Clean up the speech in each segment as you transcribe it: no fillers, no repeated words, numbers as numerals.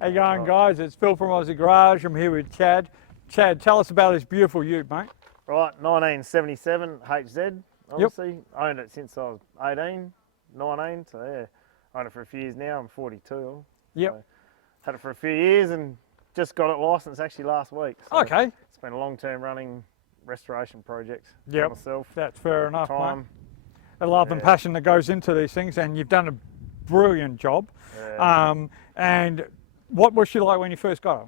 How you going, guys? It's Phil from Aussie Garage. I'm here with Chad. Chad, tell us about this beautiful ute, mate. Right, 1977 HZ, obviously. Owned it since I was 18, 19, so yeah. Owned it for a few years now, I'm 42. Yep. So had it for a few years and just got it licensed actually last week. So Okay. it's been a long-term running restoration project Yep. for myself. That's fair enough, Time. mate. The love and passion that goes into these things, and you've done a brilliant job. Yeah. And what was she like when you first got her?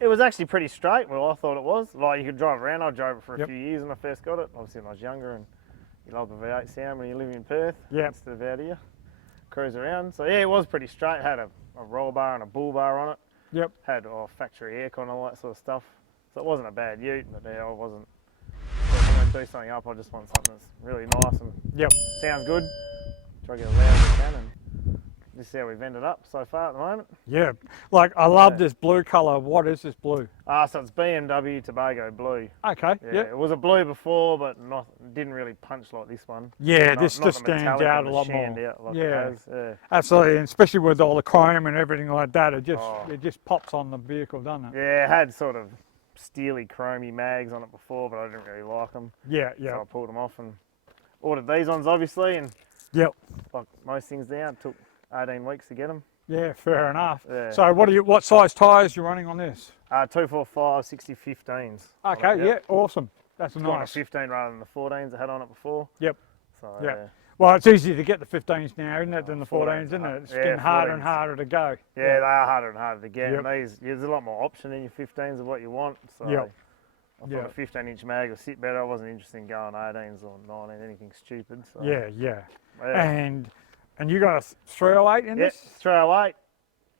It was actually pretty straight, well I thought it was. Like you could drive around, I drove it for a Yep. few years when I first got it. Obviously when I was younger and you love the V8 sound when you live in Perth Yep. instead of out here. Cruise around. So yeah, it was pretty straight. Had a roll bar and a bull bar on it. Yep. Had factory aircon and all that sort of stuff. So it wasn't a bad ute, but yeah, I wasn't. If I'm going to do something up, I just want something that's really nice and Yep. sounds good. Try to get as loud as I can, and this is how we've ended up so far at the moment. Yeah. Like, I love Yeah. this blue colour. What is this blue? So it's BMW Tobago blue. Okay. Yeah, Yep. it was a blue before, but didn't really punch like this one. Yeah, Not- this not just the stands metallic out and a the lot shand more. out like it Yeah. has, yeah. Absolutely, and especially with all the chrome and everything like that, it just Oh. it just pops on the vehicle, doesn't it? Yeah, it had sort of steely, chromy mags on it before, but I didn't really like them. Yeah. So Yeah. I pulled them off and ordered these ones, obviously, and Yep. like most things now, it took 18 weeks to get them. Yeah. Fair enough. Yeah. So, what size tyres you running on this? 245 60-15s. Okay. Yep. Yeah. Awesome. That's Got a nice. 15 rather than the 14s I had on it before. Yep. So Yeah. Well, it's easier to get the 15s now, isn't it, than the 14s, 14s, isn't it? It's yeah, getting harder and 14s. harder to go. Yeah, they are harder and harder to get. Yep. And these, there's a lot more option in your 15s of what you want. So Yep. I thought Yep. a 15-inch mag would sit better. I wasn't interested in going 18s or 19, anything stupid. So, Yeah. Yeah. yeah. And you got a 308 in Yeah, this? 308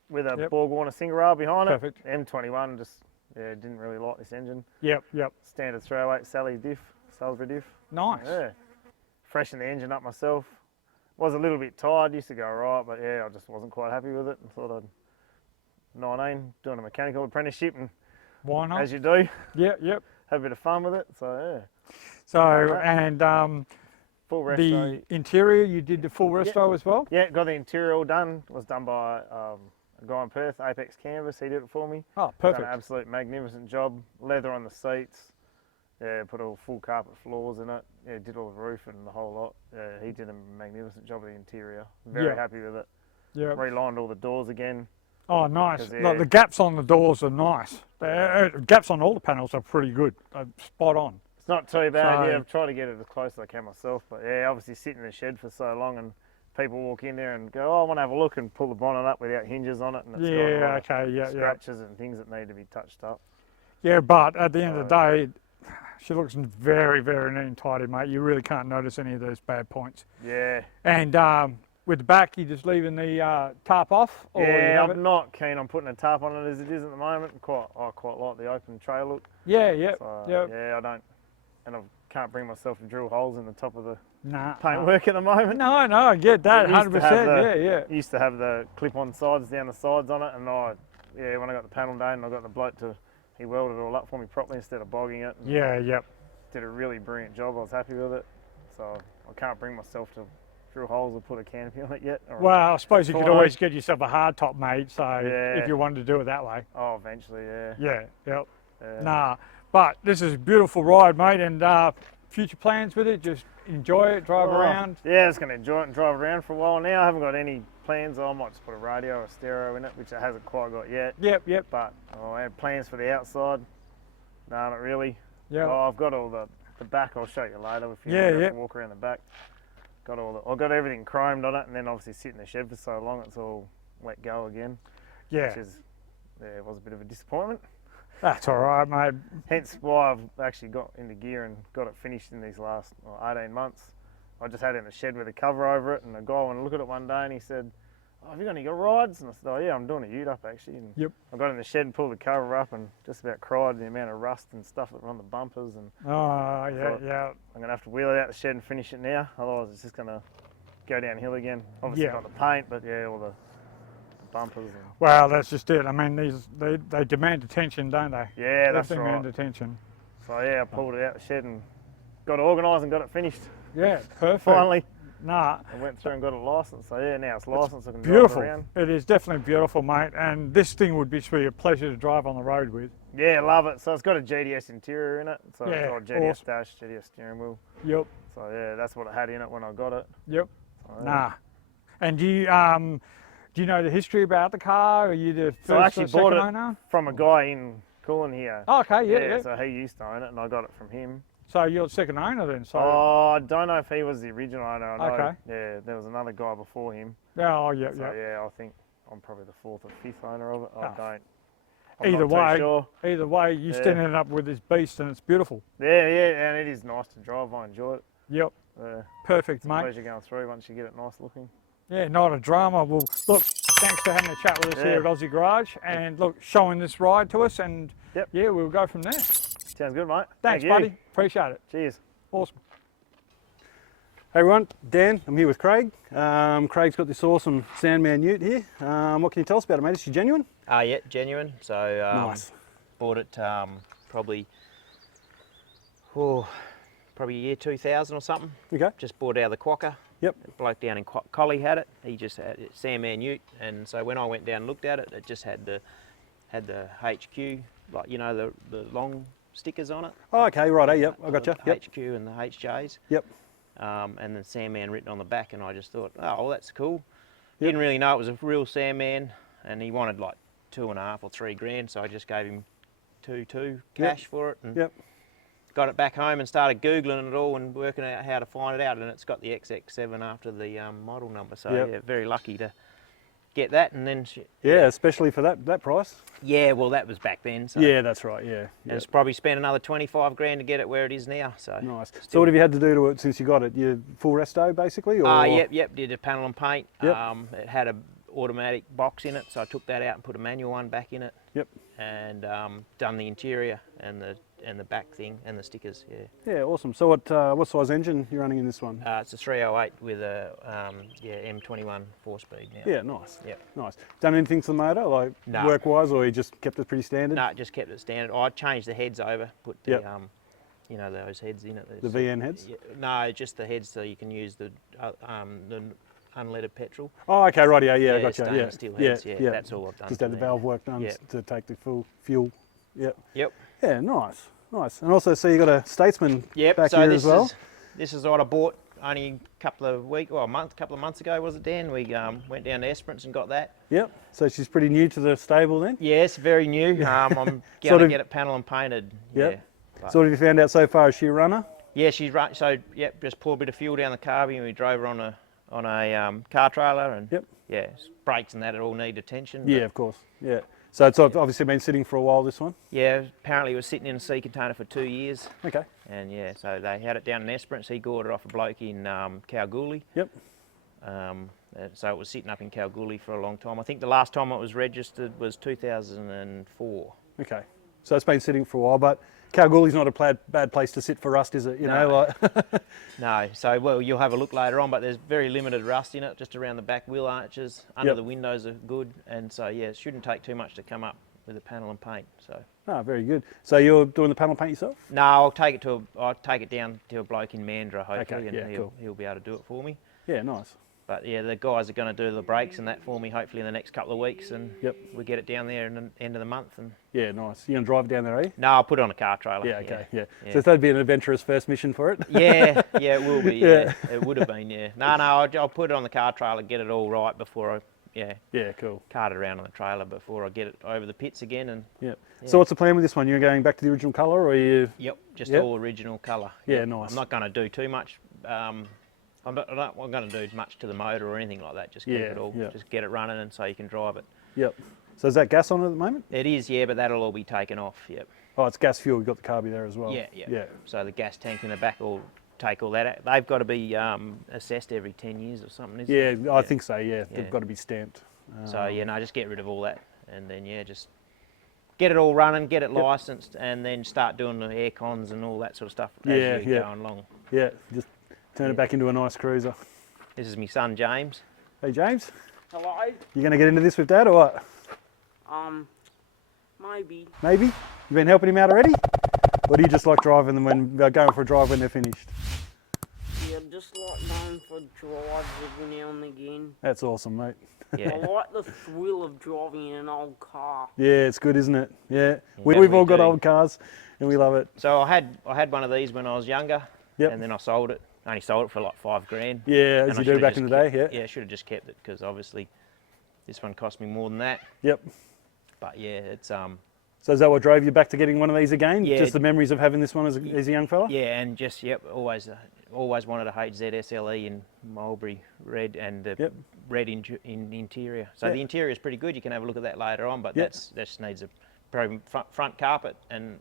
with a Yep. Borg Warner single rail behind Perfect. it. M21, just didn't really like this engine. Yep. Yep. Standard 308 Salisbury diff. Nice. Yeah. Freshened the engine up myself. Was a little bit tired, used to go right, but yeah, I just wasn't quite happy with it and thought I'd 19, doing a mechanical apprenticeship, and Why not? as you do, Yeah. Yep. have a bit of fun with it. So So Alright. and full resto. the interior, you did the full resto as well? Yeah, got the interior all done. It was done by a guy in Perth, Apex Canvas. He did it for me. Oh, Done perfect. an absolute magnificent job. Leather on the seats. Yeah, put all full carpet floors in it. Yeah, did all the roof and the whole lot. Yeah, he did a magnificent job of the interior. Very Yeah. happy with it. Yeah. Relined all the doors again. Oh, nice. 'Cause, Like, yeah. the gaps on the doors are nice. Gaps on all the panels are pretty good. Spot on. It's not too bad. So- Yeah, I've tried to get it as close as I can myself. But yeah, obviously sitting in the shed for so long and people walk in there and go, oh, I want to have a look, and pull the bonnet up without hinges on it. And it's got a lot Yeah. of Okay. Yeah. Yeah. scratches and things that need to be touched up. Yeah. But at the end of the day, she looks very, very neat and tidy, mate. You really can't notice any of those bad points. Yeah. And with the back, you just leaving the tarp off? Or you Yeah, have I'm not keen on putting a tarp on it as it is at the moment. I quite like the open tray look. Yeah. Yeah. So, Yeah. yeah, I don't, and I can't bring myself to drill holes in the top of the Nah. paintwork at the moment. No. No. I get that. It used to 100%. have Yeah. Yeah. Used to have the clip-on sides down the sides on it, and when I got the panel done, I got the bloke he welded it all up for me properly instead of bogging it. And Yeah. Yep. did a really brilliant job. I was happy with it. So I can't bring myself to drill holes or put a canopy on it yet. Or Well, I suppose you could Fine. always get yourself a hard top made, so Yeah. if you wanted to do it that way. oh, eventually, yeah. Yeah, yep. Yeah. Nah, but this is a beautiful ride, mate, and future plans with it, just enjoy it, drive Oh, around. Yeah, just going to enjoy it and drive around for a while now. I haven't got any plans. I might just put a radio or a stereo in it, which it hasn't quite got yet. Yep, yep, But I had plans for the outside. No, not really. yep. Oh, I've got all the back. I'll show you later if you Yeah, want to yeah. walk around the back. I've got everything chromed on it, and then obviously sit in the shed for so long, it's all let go again. Yeah, Which is, it was a bit of a disappointment. that's all right, mate. Hence why I've actually got into gear and got it finished in these last 18 months. I just had it in the shed with a cover over it, and a guy went to look at it one day and he said, oh, have you got any rides? And I said, oh yeah, I'm doing a ute up actually. And Yep. I got in the shed and pulled the cover up and just about cried the amount of rust and stuff that were on the bumpers. And Oh, yeah, thought- yeah. I'm going to have to wheel it out the shed and finish it now, otherwise it's just going to go downhill again. Obviously Yeah. not the paint, but yeah, all the bumpers. And Well, that's just it. I mean, they demand attention, don't they? yeah, that's They right. demand attention. So yeah, I pulled it out the shed and got it organised and got it finished. Yeah, perfect. Finally. Nah, I went through and got a license. So yeah, now it's licensed. I can beautiful. drive around. It is definitely beautiful, mate. And this thing would be a pleasure to drive on the road with. Yeah, love it. So it's got a GDS interior in it. So Yeah, it's got a GDS awesome. dash, GDS steering wheel. Yep, So yeah, that's what it had in it when I got it. yep. So, yeah. Nah. And do you know the history about the car? Are you the So I first actually or second bought it owner? from a guy in Coolin here. Oh, okay, yeah. So he used to own it, and I got it from him. So you're the second owner then. So Oh, I don't know if he was the original owner. I know, Okay. yeah, there was another guy before him. oh yeah, So yeah. yeah, I think I'm probably the fourth or fifth owner of it. I Oh. don't. I'm Either not too way, sure. Either way, you still ended up with this beast, and it's beautiful. Yeah, yeah, and it is nice to drive. I enjoy it. Yep, Yeah, perfect, it's a mate. pleasure going through once you get it nice looking. Yeah, not a drama. Well, look, thanks for having a chat with us Yeah. here at Aussie Garage, and look, showing this ride to us, and Yep. yeah, we'll go from there. Sounds good, mate. Thanks, Thank you. buddy. Appreciate it. Cheers. Awesome. Hey everyone, Dan, I'm here with Craig. Craig's got this awesome Sandman Ute here. What can you tell us about it, mate? Is she genuine? Yeah, genuine. So Nice. bought it probably year 2000 or something. Okay. Just bought it out of the Quokka. Yep. A bloke down in Collie had it. He just had it, Sandman Ute, and so when I went down and looked at it, it just had the HQ, like you know the long stickers on it. Oh, okay, right. Yep, I got you. The Yep. HQ and the HJs. Yep. And then Sandman written on the back, and I just thought, oh, well, that's cool. Yep. Didn't really know it was a real Sandman, and he wanted like 2.5 or 3 grand, so I just gave him two cash for it, and Yep. got it back home and started googling it all and working out how to find it out, and it's got the XX7 after the model number, so Yep. yeah, very lucky to get that. And then Yeah, especially for that price. yeah, well, that was back then, so Yeah, that's right. Yeah. and Yep. it's probably spent another 25 grand to get it where it is now, so Nice. So still- what have you had to do to it since you got it? You full resto basically? Or? Yep, did a panel and paint. Yep. It had a automatic box in it, so I took that out and put a manual one back in it. Yep. And done the interior and the back thing and the stickers. Yeah. Yeah, awesome. So what size engine you running in this one? It's a 308 with a M21 4-speed now. Yeah, nice. Yep. Nice. Done anything to the motor, like No. work-wise, or you just kept it pretty standard? No, it just kept it standard. I changed the heads over, put the Yep. you know those heads in it. The VN heads? Yeah, no, just the heads so you can use the unleaded petrol. Oh, okay, right. Yeah, I got you. stainless Yeah, steel heads. Yeah, that's all I've done. Just to had the them. valve work done Yep. to take the full fuel. Yep. Yep. Yeah, nice, nice. And also, so you got a Statesman Yep. back so here this as well. This is what I bought only a couple of months ago, was it, Dan? We went down to Esperance and got that. Yep. So she's pretty new to the stable then. Yes, very new. I'm going Sort to of- get it panel and painted. Yep. Yeah. But- So what have you found out so far? Is she a runner? Yeah, she's right. So yep, just pour a bit of fuel down the carby, and we drove her on a car trailer, and Yep. yeah, brakes and that all need attention. Yeah, of course. Yeah. So it's obviously been sitting for a while, this one. Yeah, apparently it was sitting in a sea container for 2 years, Okay. and yeah, so they had it down in Esperance. He gored it off a bloke in Kalgoorlie. Yep. So it was sitting up in Kalgoorlie for a long time. I think the last time it was registered was 2004. Okay. So it's been sitting for a while, but Kalgoorlie's not a bad place to sit for rust, is it? You know, like. No, so well, you'll have a look later on, but there's very limited rust in it, just around the back wheel arches. Under Yep. the windows are good, and so yeah, it shouldn't take too much to come up with the panel and paint. So Ah, very good. So you're doing the panel paint yourself? no, I'll take it down to a bloke in Mandurah hopefully, Okay, and yeah, cool. he'll be able to do it for me. Yeah, nice. But yeah, the guys are going to do the brakes and that for me hopefully in the next couple of weeks, and Yep. we get it down there in the end of the month. And Yeah, nice. You gonna drive down there, are you? no, I'll put it on a car trailer. Yeah, okay, yeah. Yeah. So that'd be an adventurous first mission for it. Yeah, it will be. Yeah. Yeah, it would have been. Yeah, no, I'll put it on the car trailer, get it all right before I Yeah, cool. cart it around on the trailer before I get it over the pits again. And Yeah. Yeah. So what's the plan with this one? You're going back to the original colour, or are you? yep, just Yep. all original colour. Yeah, Yep. nice. I'm not going to do too much. I'm not going to do much to the motor or anything like that. Just keep Yeah, it all, yeah. just get it running, and so you can drive it. Yep. So is that gas on it at the moment? It is, yeah, but that'll all be taken off. Yep. Oh, it's gas fuel. You've got the carby there as well. Yeah. Yeah. So the gas tank in the back will take all that out. They've got to be assessed every 10 years or something, isn't it? Yeah, I think so. Yeah, they've Yeah. got to be stamped. So yeah, no, just get rid of all that, and then yeah, just get it all running, get it Yep. licensed, and then start doing the air cons and all that sort of stuff Yeah, as you're yeah. going along. Yeah, just turn Yeah. it back into a nice cruiser. This is my son James. Hey James, Hello? you going to get into this with Dad or what? Maybe. Maybe? You been helping him out already? Or do you just like driving them when going for a drive when they're finished? Yeah, just like going for drives every now and again. That's awesome, mate. I Yeah. like the thrill of driving an old car. Yeah, it's good, isn't it? Yeah. Yeah, We've we all got do. old cars and we love it. So I had one of these when I was younger, Yep. and then I sold it. I only sold it for like $5,000. Yeah, And as I you do should've back just in the day, kept- yeah. Yeah, I should have just kept it because obviously this one cost me more than that. Yep. But yeah, it's So is that what drove you back to getting one of these again? Yeah. Just the memories of having this one as a young fella? yeah, and just always wanted a HZ SLE in Mulberry red and the Yep. red in interior. So Yep. the interior is pretty good. You can have a look at that later on, but Yep. that just needs a probably front carpet and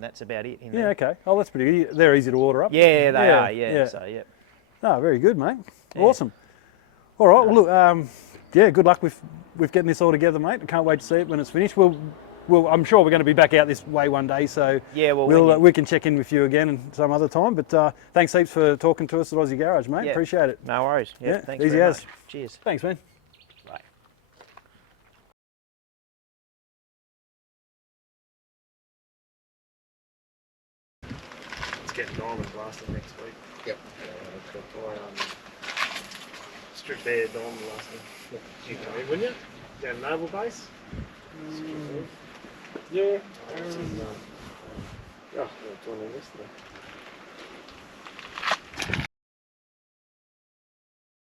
that's about it. In Yeah, there. okay. Oh, that's pretty good. They're easy to order up. Yeah, they Yeah, are. Yeah. yeah. So yeah. Oh, very good, mate. Yeah. Awesome. All right. Well, look. Yeah. Good luck with getting this all together, mate. I can't wait to see it when it's finished. I'm sure we're going to be back out this way one day, so Yeah. Well, we can check in with you again some other time. But thanks heaps for talking to us at Aussie Garage, mate. Yeah. Appreciate it. no worries. Yeah. Yeah, Thanks easy very as. much. Cheers. Thanks, man. Bye. It's getting diamond blasting next week. Yep. Strip bare diamond blasting. You come in, wouldn't you? Down Naval Base? Yeah. Oh, we were doing it yesterday.